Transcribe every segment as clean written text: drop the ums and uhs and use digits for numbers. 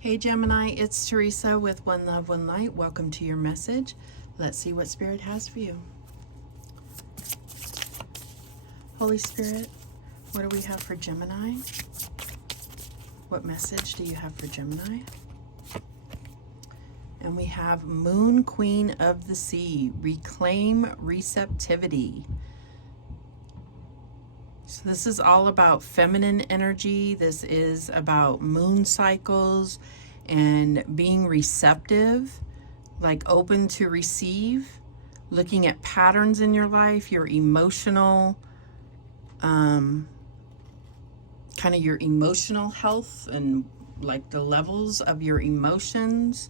Hey Gemini, it's Teresa with One Love, One Light. Welcome to your message. Let's see what Spirit has for you. Holy Spirit, what do we have for Gemini? What message do you have for Gemini? And we have Moon Queen of the Sea, reclaim receptivity. So this is all about feminine energy. This is about moon cycles and being receptive, like open to receive, looking at patterns in your life, your emotional, kind of your emotional health and like the levels of your emotions.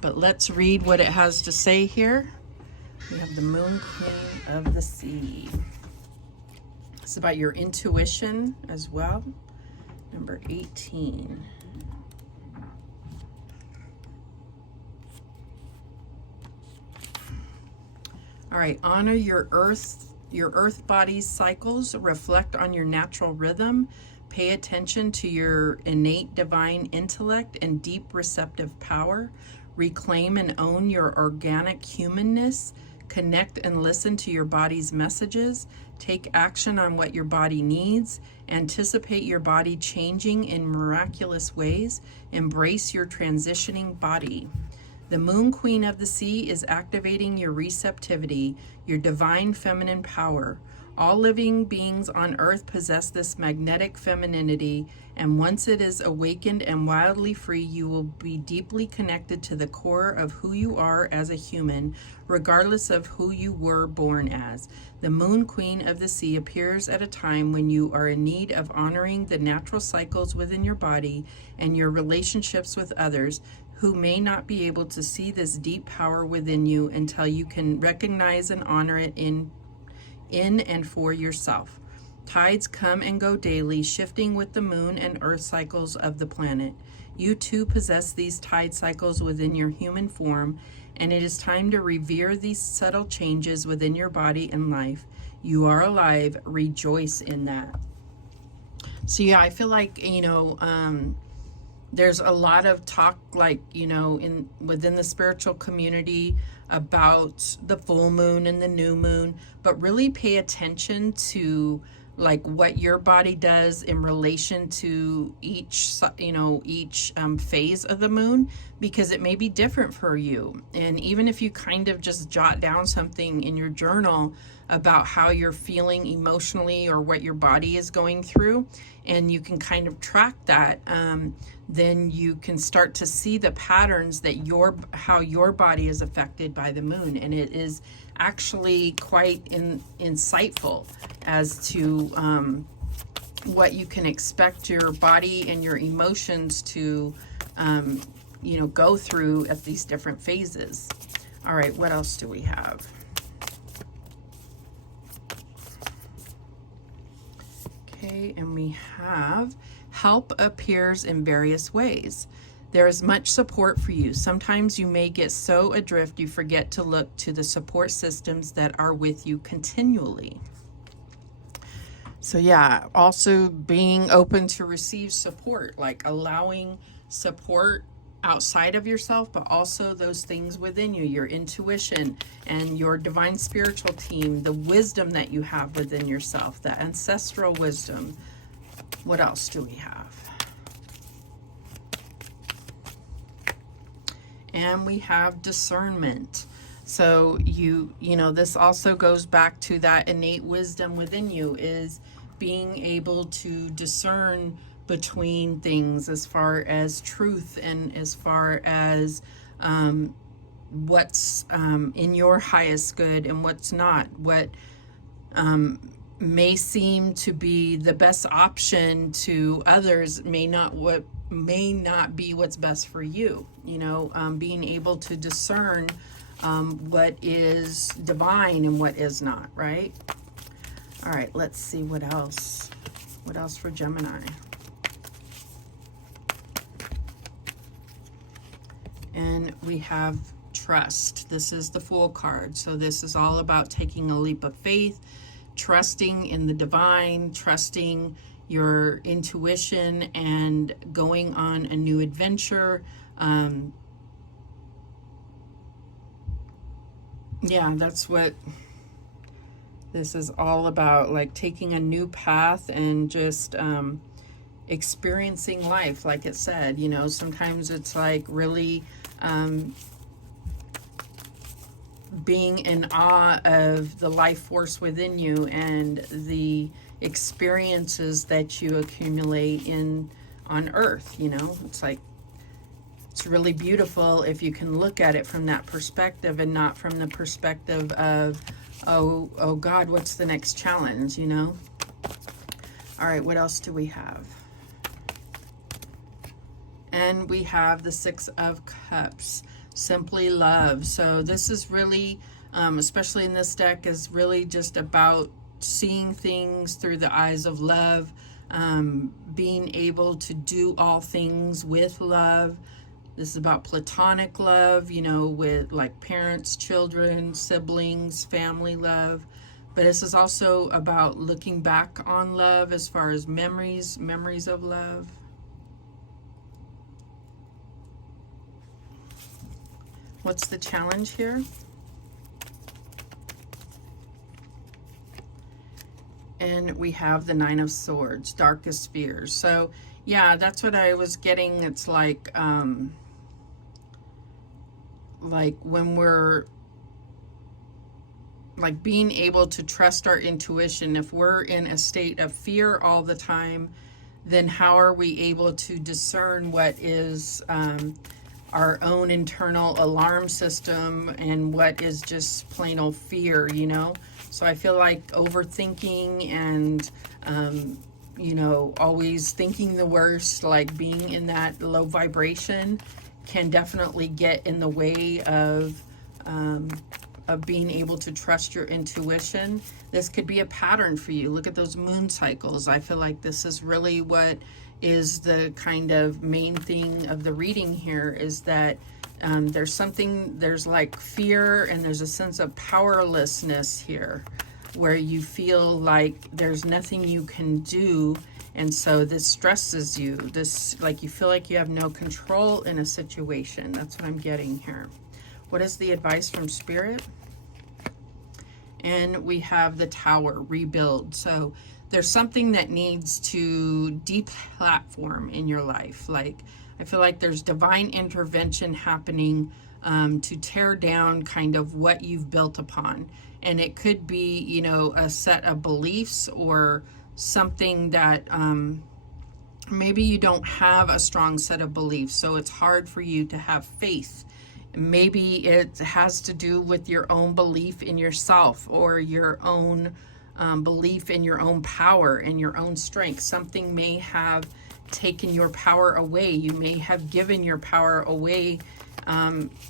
But let's read what it has to say here. We have the Moon Queen of the Sea. It's about your intuition as well. Number 18. All right, honor your earth body's cycles, reflect on your natural rhythm, pay attention to your innate divine intellect and deep receptive power, reclaim and own your organic humanness, connect and listen to your body's messages, take action on what your body needs, anticipate your body changing in miraculous ways, embrace your transitioning body. The Moon Queen of the Sea is activating your receptivity, your divine feminine power. All living beings on Earth possess this magnetic femininity, and once it is awakened and wildly free, you will be deeply connected to the core of who you are as a human, regardless of who you were born as. The Moon Queen of the Sea appears at a time when you are in need of honoring the natural cycles within your body and your relationships with others, who may not be able to see this deep power within you until you can recognize and honor it in and for yourself. Tides come and go daily, shifting with the moon and earth cycles of the planet. You too possess these tide cycles within your human form, and it is time to revere these subtle changes within your body and life. You are alive. Rejoice in that. So yeah, I feel like, there's a lot of talk, like, within the spiritual community about the full moon and the new moon, but really pay attention to like what your body does in relation to each phase of the moon, because it may be different for you. And even if you kind of just jot down something in your journal about how you're feeling emotionally or what your body is going through, and you can kind of track that, then you can start to see the patterns that how your body is affected by the moon. And it is actually quite insightful as to what you can expect your body and your emotions to go through at these different phases. All right, what else do we have? Okay, and we have help appears in various ways. There is much support for you. Sometimes you may get so adrift you forget to look to the support systems that are with you continually. So yeah, also being open to receive support, like allowing support outside of yourself, but also those things within you, your intuition and your divine spiritual team, the wisdom that you have within yourself, the ancestral wisdom. What else do we have? And we have discernment. So this also goes back to that innate wisdom within you, is being able to discern between things as far as truth and as far as what's in your highest good and what's not, what may seem to be the best option to others may not be what's best for you. Being able to discern what is divine and what is not, right? All right, let's see what else for Gemini. And we have trust. This is the Fool card. So this is all about taking a leap of faith, trusting in the divine, trusting your intuition and going on a new adventure. Yeah, that's what this is all about, like taking a new path and just experiencing life. Like it said, you know, sometimes it's like really being in awe of the life force within you and the experiences that you accumulate on Earth. You know, it's like, it's really beautiful if you can look at it from that perspective and not from the perspective of, oh God, what's the next challenge, you know? All right, what else do we have? And we have the Six of Cups, simply love. So this is really, especially in this deck, is really just about seeing things through the eyes of love, being able to do all things with love. This is about platonic love, you know, with like parents, children, siblings, family love. But this is also about looking back on love as far as memories of love. What's the challenge here? And we have the Nine of Swords, darkest fears. So yeah, that's what I was getting. It's like when we're like being able to trust our intuition. If we're in a state of fear all the time, then how are we able to discern what is our own internal alarm system and what is just plain old fear, you know? So I feel like overthinking and you know, always thinking the worst, like being in that low vibration, can definitely get in the way of being able to trust your intuition. This could be a pattern for you. Look at those moon cycles. I feel like this is really what is the kind of main thing of the reading here, is that there's like fear and there's a sense of powerlessness here, where you feel like there's nothing you can do. And so this stresses you. This, like, you feel like you have no control in a situation. That's what I'm getting here. What is the advice from Spirit? And we have the Tower, rebuild. So there's something that needs to deplatform in your life. Like, I feel like there's divine intervention happening to tear down kind of what you've built upon. And it could be, you know, a set of beliefs or something that maybe you don't have a strong set of beliefs, so it's hard for you to have faith. Maybe it has to do with your own belief in yourself, or your own belief in your own power and your own strength. Something may have taken your power away. You may have given your power away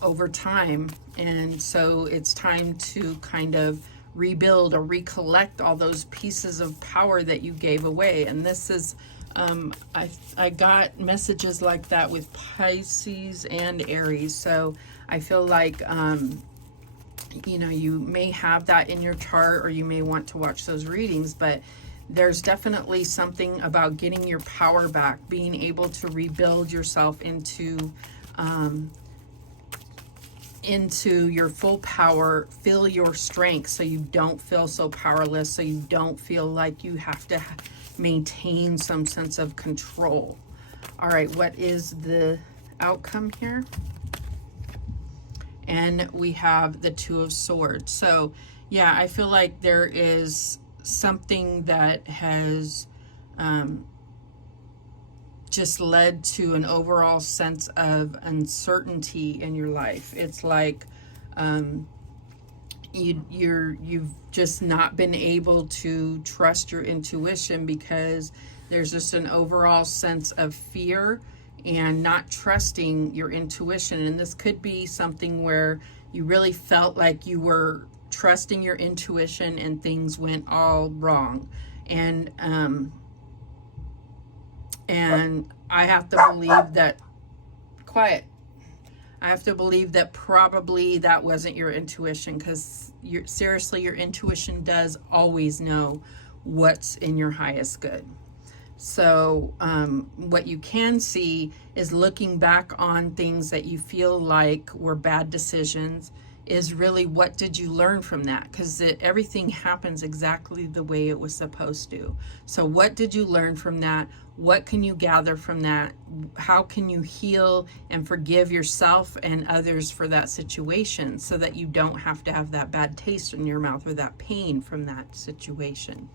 over time, and so it's time to kind of rebuild or recollect all those pieces of power that you gave away. And this is I got messages like that with Pisces and Aries. So I feel like you know, you may have that in your chart, or you may want to watch those readings, but there's definitely something about getting your power back, being able to rebuild yourself into your full power, feel your strength, so you don't feel so powerless, so you don't feel like you have to maintain some sense of control. All right, what is the outcome here? And we have the Two of Swords. So yeah, I feel like there is something that has just led to an overall sense of uncertainty in your life. It's like you've just not been able to trust your intuition, because there's just an overall sense of fear and not trusting your intuition. And this could be something where you really felt like you were trusting your intuition and things went all wrong. And I have to believe that, quiet, I have to believe that probably that wasn't your intuition, because seriously, your intuition does always know what's in your highest good. So what you can see is looking back on things that you feel like were bad decisions is really what did you learn from that? Because everything happens exactly the way it was supposed to. So what did you learn from that? What can you gather from that? How can you heal and forgive yourself and others for that situation so that you don't have to have that bad taste in your mouth or that pain from that situation?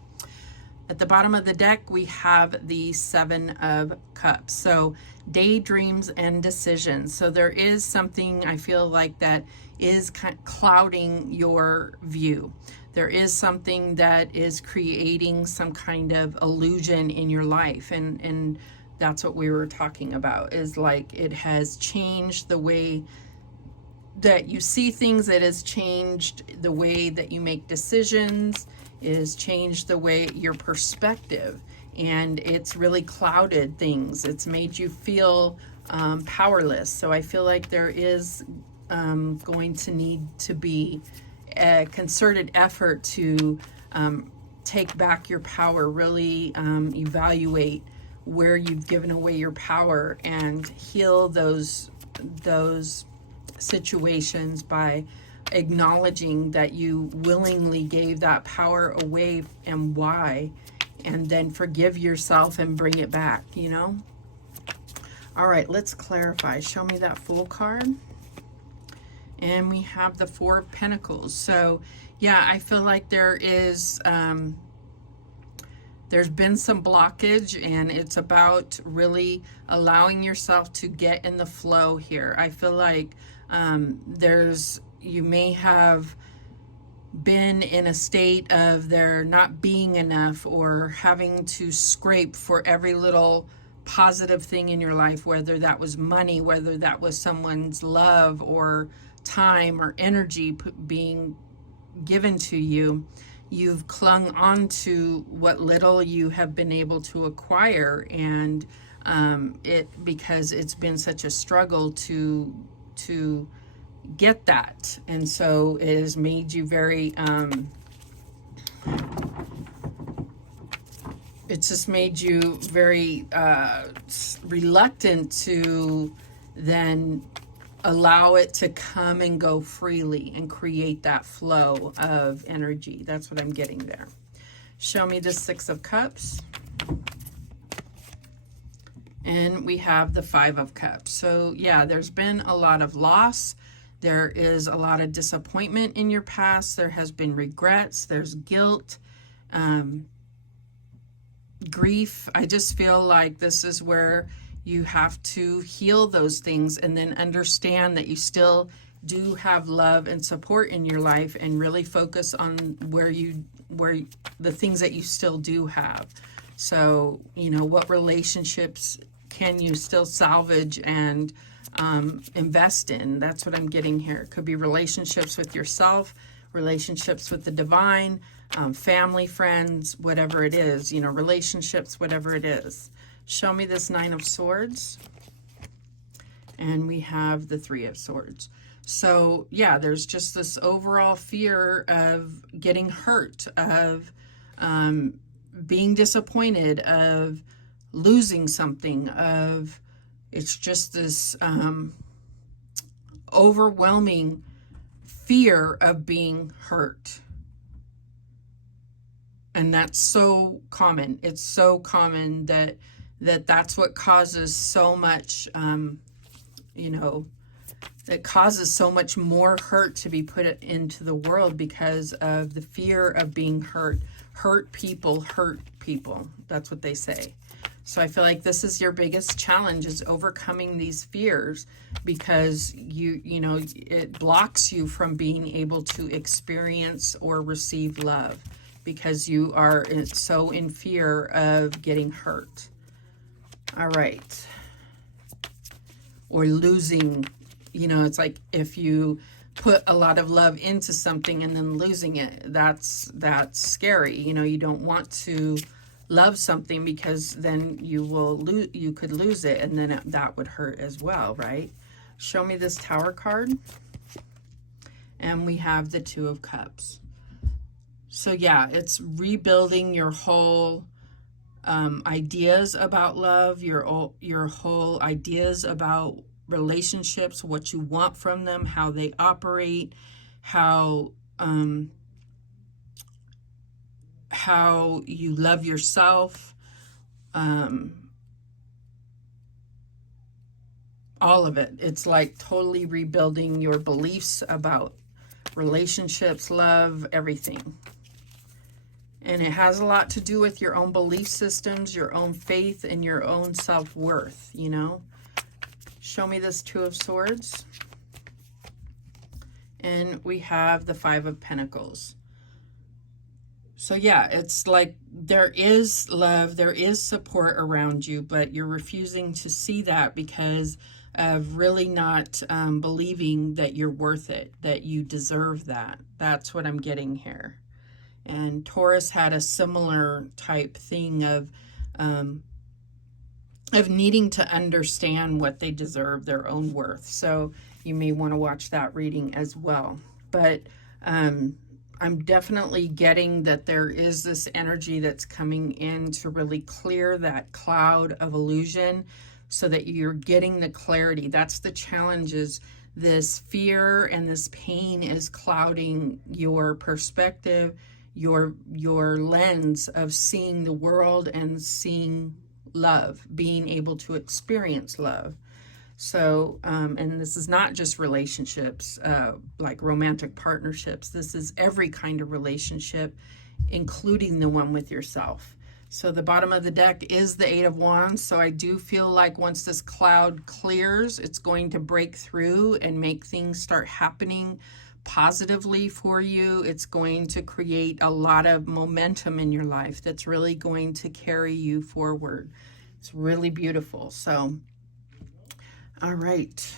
At the bottom of the deck, we have the Seven of Cups. So daydreams and decisions. So there is something I feel like that is clouding your view. There is something that is creating some kind of illusion in your life. And that's what we were talking about, is like it has changed the way that you see things. It has changed the way that you make decisions. It has changed the way your perspective, and it's really clouded things. It's made you feel powerless. So I feel like there is going to need to be a concerted effort to take back your power, really evaluate where you've given away your power and heal those situations by acknowledging that you willingly gave that power away and why, and then forgive yourself and bring it back, you know? All right, let's clarify. Show me that Fool card. And we have the Four of Pentacles. So yeah, I feel like there is there's been some blockage, and it's about really allowing yourself to get in the flow here. I feel like you may have been in a state of there not being enough, or having to scrape for every little positive thing in your life, whether that was money, whether that was someone's love or time or energy being given to you. You've clung on to what little you have been able to acquire, and because it's been such a struggle to get that, and so it has made you very it's just made you very reluctant to then allow it to come and go freely and create that flow of energy. That's what I'm getting there. Show me the Six of Cups. And we have the Five of Cups. So yeah, there's been a lot of loss. There is a lot of disappointment in your past. There has been regrets. There's guilt, grief. I just feel like this is where you have to heal those things, and then understand that you still do have love and support in your life, and really focus on where the things that you still do have. So, you know, what relationships can you still salvage and invest in? That's what I'm getting here. It could be relationships with yourself, relationships with the divine, family, friends, whatever it is, you know, relationships, whatever it is. Show me this Nine of Swords. And we have the Three of Swords. So yeah, there's just this overall fear of getting hurt, of being disappointed, of losing something, of it's just this overwhelming fear of being hurt. And that's so common. It's so common that's what causes so much, you know, that causes so much more hurt to be put into the world, because of the fear of being hurt. Hurt people. That's what they say. So I feel like this is your biggest challenge, is overcoming these fears, because you know, it blocks you from being able to experience or receive love, because you are so in fear of getting hurt. All right. Or losing, you know, it's like if you put a lot of love into something and then losing it, that's scary. You know, you don't want to love something, because then you could lose it, and then that would hurt as well, right? Show me this Tower card. And we have the Two of Cups. So yeah, it's rebuilding your whole ideas about love, your whole ideas about relationships, what you want from them, how they operate, how you love yourself, all of it. It's like totally rebuilding your beliefs about relationships, love, everything. And it has a lot to do with your own belief systems, your own faith, and your own self-worth, you know. Show me this Two of Swords. And we have the Five of Pentacles. So yeah, it's like there is love, there is support around you, but you're refusing to see that because of really not believing that you're worth it, that you deserve that. That's what I'm getting here. And Taurus had a similar type thing of needing to understand what they deserve, their own worth. So you may want to watch that reading as well. But I'm definitely getting that there is this energy that's coming in to really clear that cloud of illusion so that you're getting the clarity. That's the challenge, is this fear and this pain is clouding your perspective, your lens of seeing the world and seeing love, being able to experience love. So, and this is not just relationships, like romantic partnerships. This is every kind of relationship, including the one with yourself. So the bottom of the deck is the Eight of Wands. So I do feel like once this cloud clears, it's going to break through and make things start happening positively for you. It's going to create a lot of momentum in your life that's really going to carry you forward. It's really beautiful. So, all right.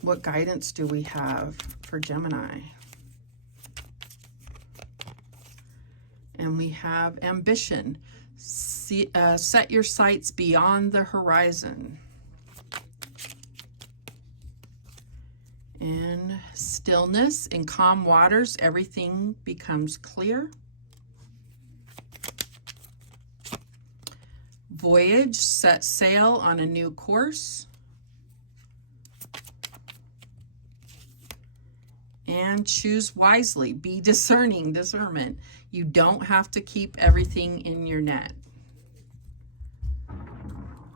What guidance do we have for Gemini? And we have ambition. Set your sights beyond the horizon. And stillness. In calm waters, everything becomes clear. Voyage. Set sail on a new course. And choose wisely. Be discerning. Discernment. You don't have to keep everything in your net.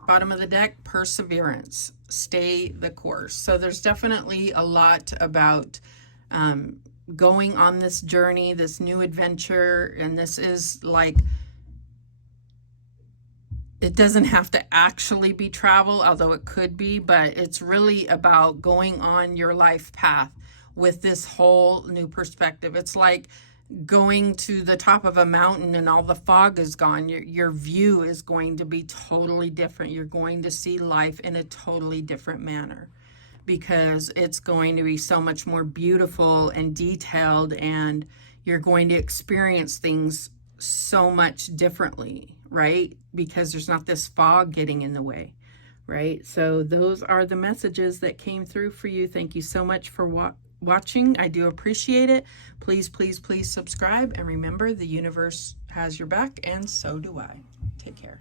Bottom of the deck, perseverance. Stay the course. So there's definitely a lot about going on this journey, this new adventure. And this is like, it doesn't have to actually be travel, although it could be, but it's really about going on your life path with this whole new perspective. It's like going to the top of a mountain and all the fog is gone. Your view is going to be totally different. You're going to see life in a totally different manner because it's going to be so much more beautiful and detailed, and you're going to experience things so much differently, right? Because there's not this fog getting in the way, right? So those are the messages that came through for you. Thank you so much for watching. I do appreciate it. Please, please, please subscribe. And remember, the universe has your back, and so do I. Take care.